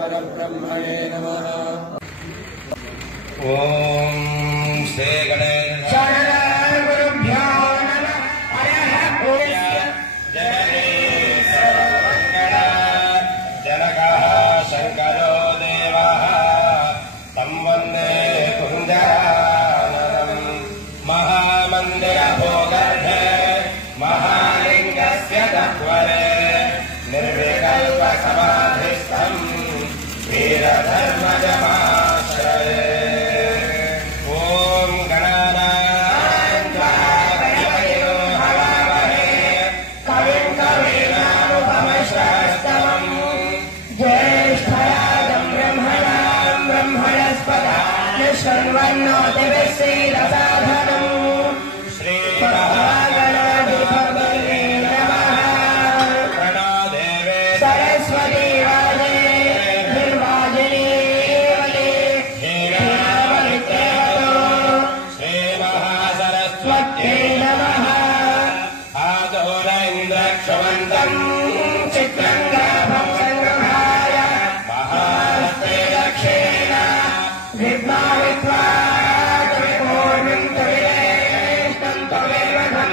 परब्रह्मणे नमः। ओम श्री गणेश गुरुभ्यो नमः। जनकः शंकरो देवः तं वन्दे कुञ्जराननं महामन्दिरभूगर्भे महालिङ्गस्य तत्त्वरे निर्विकल्पसमाधिस्थं वीरधर्मजमाश्रये। ॐ गणानां त्वा गणपतिगो हवामहे कविं कवीनामुपमश्रवस्तमम् ज्येष्ठराजं ब्रह्मणस्पदा शृण्वन्नोतिभिश्रीरसाधनम् श्रीमहागणाधिपतये नमः। प्रणो देवे सरस्वती वाजे निर्वाजिनीवते हेमावलितेवतो श्रीमहासरस्वत्यै नमः। आदौरेन्द्रक्षवन्तम् चित्रङ्गाभं सङ्गृहाय महाहस्ते दक्षेण विद्मावित्वा कविपूर्णं कविरेष्टं कविर्वधं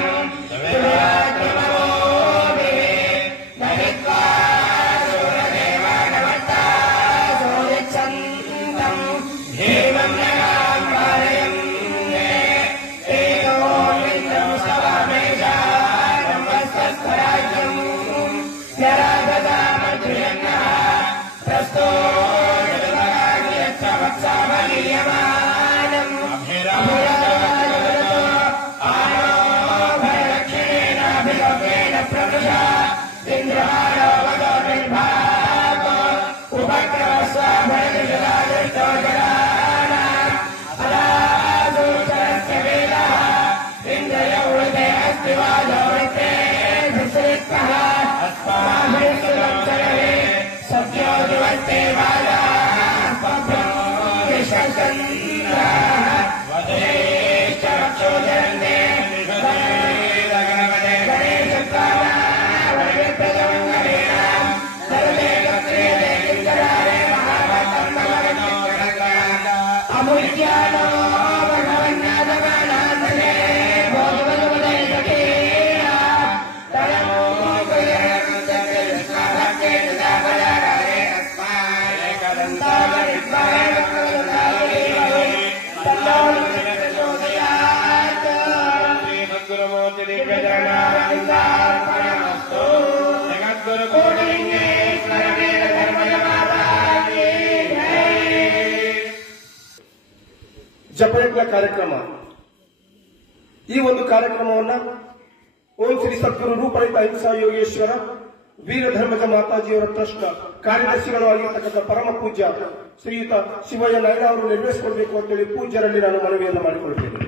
विराजमोभिः दहित्वा सूर्यदेवानवत्ता सूर्यच्छन्दं हेमं नगां पारयन्ने एतोऽन्वितं स्तवामेषां वस्तस्थराज्यं यरागतामध्युयन्नः प्रस्तो वत्सावलीयमानम् अभिराजतो आनो भयलक्षणेनाभिलोकेन प्रवृषा इन्द्राणो वदो निर्भागो उपक्रमस्वाभयनिषदादृष्टो जनानाम् अदासूचरस्य वेदः इन्द्रयो वृते अस्ति वाजो वृते धिसृक्तः अस्माभिर्सुतं चरवे सत्यो दिवस्ते वाजा वदेश्चरक्षोजरन्ते गणपते गणेशत्वानावरविप्रदमङ्गलेन सर्वे कत्रेले किङ्करारे महाभक्तं अमुल्यानो भगवन्नाथगानाथले भोगवदवदे सखेन तरणो कुलरन्ते कृष्णभक्ते दावरारे अस्माय एकदन्तावरिद्वाय श्रीमद्गुरुमूर्ति दिव्यजनानन्दार्पणमस्तु। जगद्गुरुकोटिलिङ्गेश्वर वीरधर्मजमाता की जय। ಜಪಯಜ್ಞ ಕಾರ್ಯಕ್ರಮ. ಈ ಒಂದು ಕಾರ್ಯಕ್ರಮವನ್ನ ಓಂ ಶ್ರೀ ಸದ್ಗುರು ರೂಪರಹಿತ ಅಹಿಂಸಾ ಯೋಗೇಶ್ವರ ವೀರಧರ್ಮಜ ಮಾತಾಜಿಯವರ ಟ್ರಸ್ಟ್ ಕಾರ್ಯದರ್ಶಿಗಳು ಆಗಿರತಕ್ಕಂಥ ಪರಮ ಪೂಜ್ಯ ಶ್ರೀಯುತ ಶಿವಯ್ಯ ನಾಯ್ಡ ಅವರು ನಿರ್ವಹಿಸಿಕೊಳ್ಬೇಕು ಅಂತೇಳಿ ಪೂಜ್ಯರಲ್ಲಿ ನಾನು ಮನವಿಯನ್ನು ಮಾಡಿಕೊಳ್ತೇನೆ.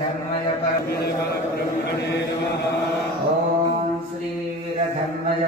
धर्मज परब्रह्मणे नमः। ओम